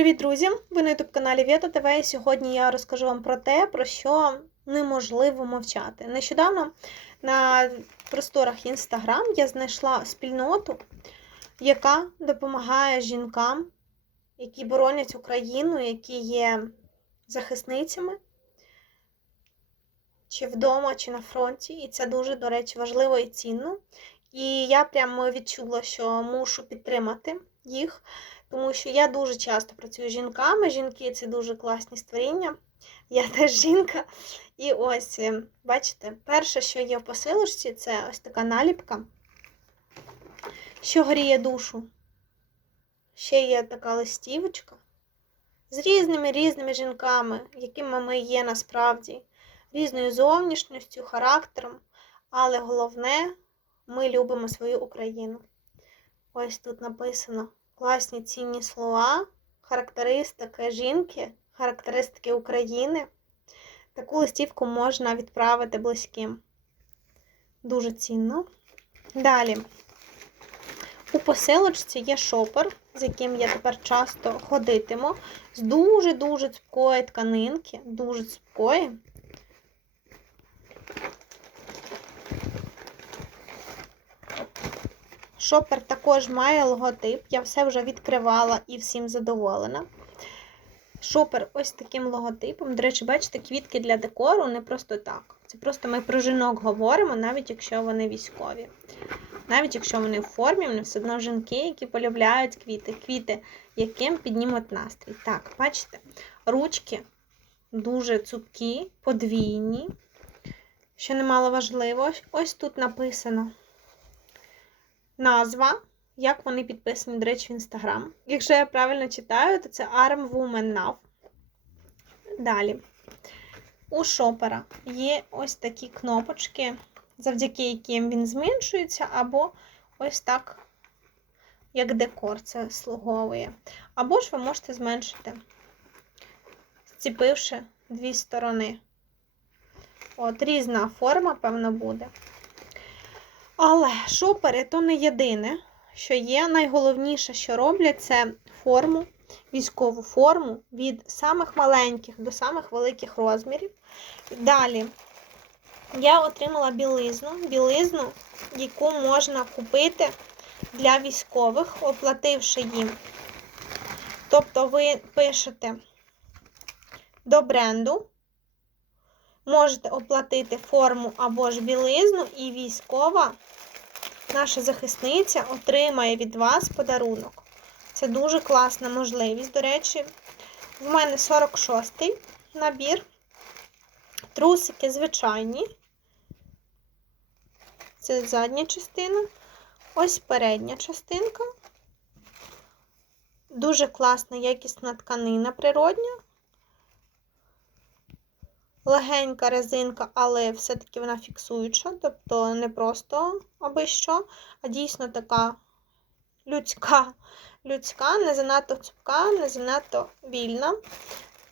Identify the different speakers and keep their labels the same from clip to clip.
Speaker 1: Привіт, друзі! Ви на youtube каналі Вєта ТВ. Сьогодні я розкажу вам про те, про що неможливо мовчати. Нещодавно на просторах Інстаграм я знайшла спільноту, яка допомагає жінкам, які боронять Україну, які є захисницями, чи вдома, чи на фронті. І це дуже, до речі, важливо і цінно. І я прямо відчула, що мушу підтримати їх. Тому що я дуже часто працюю з жінками. Жінки це дуже класні створіння. Я теж жінка. І ось, е, бачите, перше, що є в посилочці, це ось така наліпка, що гріє душу. Ще є така листівочка з різними різними жінками, якими ми є насправді, різною зовнішністю, характером. Але головне, ми любимо свою Україну. Ось тут написано класні цінні слова, характеристики жінки, характеристики України. Таку листівку можна відправити близьким. Дуже цінно. Далі. У посилочці є шопер, з яким я тепер часто ходитиму, з дуже-дуже цупкої тканинки, дуже цупкої. Шопер також має логотип. Я все вже відкривала і всім задоволена. Шопер ось таким логотипом. До речі, бачите, квітки для декору не просто так. Це просто ми про жінок говоримо, навіть якщо вони військові. Навіть якщо вони в формі, вони все одно жінки, які полюбляють квіти. Квіти, яким піднімуть настрій. Так, бачите, ручки дуже цупкі, подвійні. Що немало важливо, ось тут написано назва, як вони підписані, до речі, в Інстаграм. Якщо я правильно читаю, то це Arm Woman Now. Далі. У шопера є ось такі кнопочки, завдяки яким він зменшується, або ось так, як декор це слуговує. Або ж ви можете зменшити, зціпивши дві сторони. От, різна форма, певно, буде. Але шопери то не єдине, що є. Найголовніше, що роблять, це форму, військову форму від самих маленьких до самих великих розмірів. Далі я отримала білизну, білизну, яку можна купити для військових, оплативши їм. Тобто, ви пишете до бренду. Можете оплатити форму або ж білизну, і військова наша захисниця отримає від вас подарунок. Це дуже класна можливість. До речі, в мене 46-й набір. Трусики звичайні. Це задня частина. Ось передня частинка. Дуже класна, якісна тканина природня легенька резинка, але все-таки вона фіксуюча, тобто не просто аби що, а дійсно така людська, людська, не занадто цупка, не занадто вільна.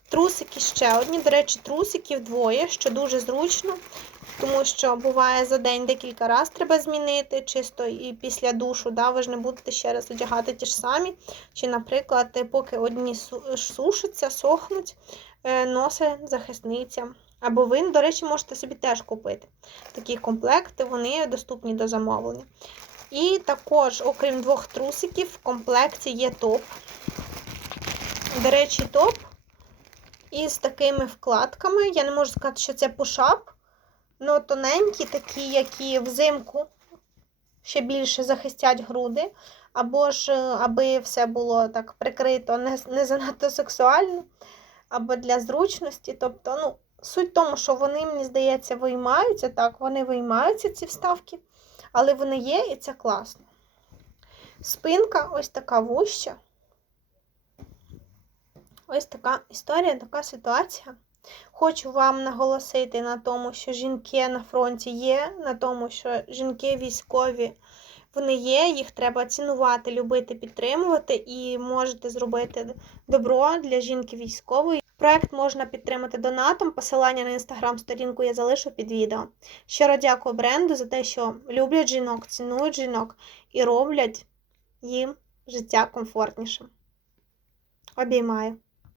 Speaker 1: Трусики ще одні. До речі, трусиків двоє, що дуже зручно, тому що буває за день декілька разів треба змінити, чисто і після душу, да, ви ж не будете ще раз одягати ті ж самі. Чи, наприклад, поки одні сушаться, сохнуть, е, носить захисниця. Або ви, до речі, можете собі теж купити такі комплекти, вони доступні до замовлення. І також, окрім двох трусиків, в комплекті є топ. До речі, топ із такими вкладками. Я не можу сказати, що це пушап, але тоненькі, такі, які взимку ще більше захистять груди. Або ж, аби все було так прикрито, не, не занадто сексуально, або для зручності. Тобто, ну, Суть в тому, що вони, мені здається, виймаються. Так, вони виймаються, ці вставки, але вони є і це класно. Спинка ось така вуща. Ось така історія, така ситуація. Хочу вам наголосити на тому, що жінки на фронті є, на тому, що жінки військові, вони є, їх треба цінувати, любити, підтримувати, і можете зробити добро для жінки військової. Проект можна підтримати донатом. Посилання на інстаграм-сторінку я залишу під відео. Щиро дякую бренду за те, що люблять жінок, цінують жінок і роблять їм життя комфортнішим. Обіймаю.